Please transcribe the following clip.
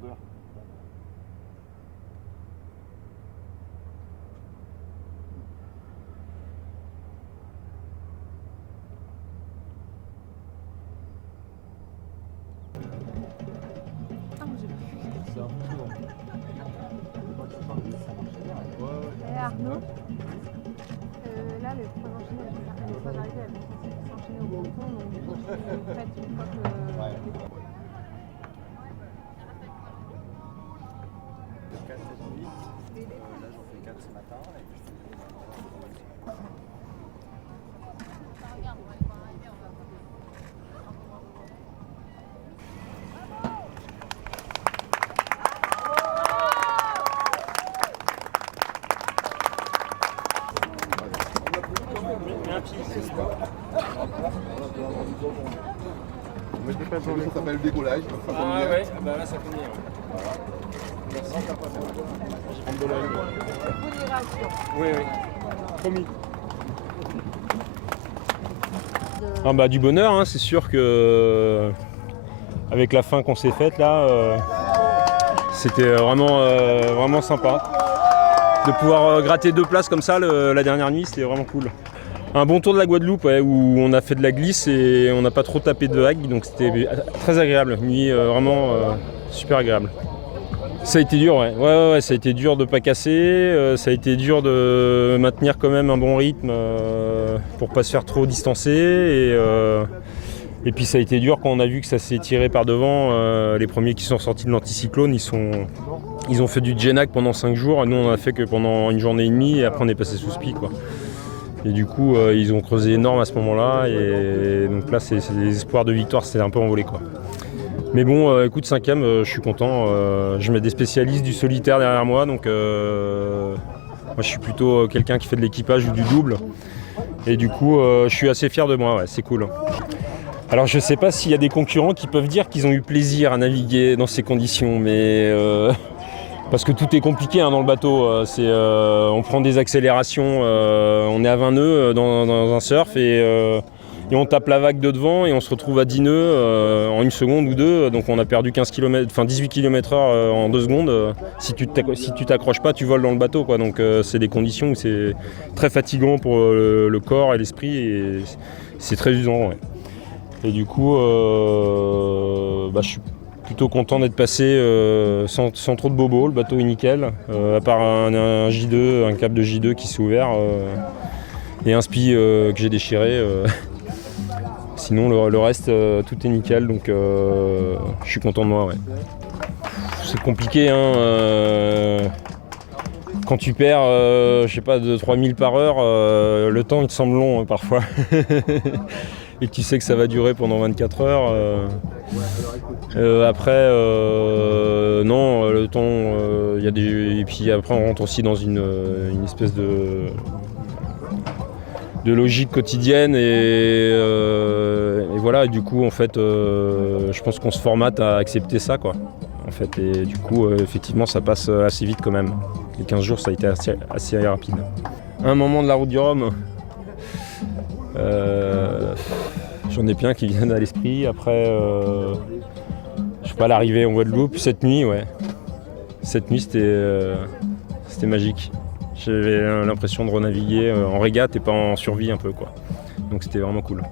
bordeur. Et Arnaud, là, les trois enchaînés, les trois arrivées, elles vont s'enchaîner au ponton, donc du coup, vous faites une fois que... Là, j'en fais 4 ce matin. Ça s'appelle le décollage. Ah ouais, bah là ça convient. Merci. Oui, oui. Promis. Ah bah du bonheur, hein, c'est sûr que avec la fin qu'on s'est faite là, c'était vraiment sympa. De pouvoir gratter 2 places comme ça la dernière nuit, c'était vraiment cool. Un bon tour de la Guadeloupe, ouais, où on a fait de la glisse et on n'a pas trop tapé de vagues, donc c'était très agréable. Une nuit vraiment super agréable. Ça a été dur, ouais, ça a été dur de pas casser, ça a été dur de maintenir quand même un bon rythme pour pas se faire trop distancer. Et puis ça a été dur quand on a vu que ça s'est tiré par devant. Les premiers qui sont sortis de l'anticyclone, ils ont fait du Genac pendant 5 jours. Nous, on en a fait que pendant une journée et demie et après on est passé sous SPI, quoi. Et du coup, ils ont creusé énorme à ce moment-là. Et donc là, c'est les espoirs de victoire, c'était un peu envolé, quoi. Mais bon, écoute, 5e, je suis content. Je mets des spécialistes du solitaire derrière moi. Donc moi, je suis plutôt quelqu'un qui fait de l'équipage ou du double. Et du coup, je suis assez fier de moi, ouais, c'est cool. Alors je sais pas s'il y a des concurrents qui peuvent dire qu'ils ont eu plaisir à naviguer dans ces conditions, mais parce que tout est compliqué, hein, dans le bateau. On prend des accélérations, on est à 20 nœuds dans un surf et on tape la vague de devant et on se retrouve à 10 nœuds en 1 seconde ou 2. Donc on a perdu 18 km/h en 2 secondes. Si tu t'accroches pas, tu voles dans le bateau, quoi. Donc c'est des conditions où c'est très fatigant pour le corps et l'esprit et c'est très usant. Ouais. Et du coup, je suis plutôt content d'être passé sans trop de bobos. Le bateau est nickel, à part un J2, un câble de J2 qui s'est ouvert et un spi que j'ai déchiré. Sinon, le reste, tout est nickel, donc je suis content de moi. Ouais. C'est compliqué, hein. Quand tu perds, je sais pas, de 3000 par heure, le temps il te semble long, hein, parfois. Et tu sais que ça va durer pendant 24 heures. Après, non, le temps, il y a des... Et puis après, on rentre aussi dans une espèce de logique quotidienne et voilà. Et du coup, en fait, je pense qu'on se formate à accepter ça, quoi. En fait, et du coup, effectivement, ça passe assez vite quand même. Les 15 jours, ça a été assez rapide. Un moment de la route du Rhum. J'en ai plein qui viennent à l'esprit. Après, je sais pas, l'arrivée en Guadeloupe, cette nuit, ouais. Cette nuit, c'était magique. J'avais l'impression de renaviguer en régate et pas en survie un peu, quoi. Donc c'était vraiment cool.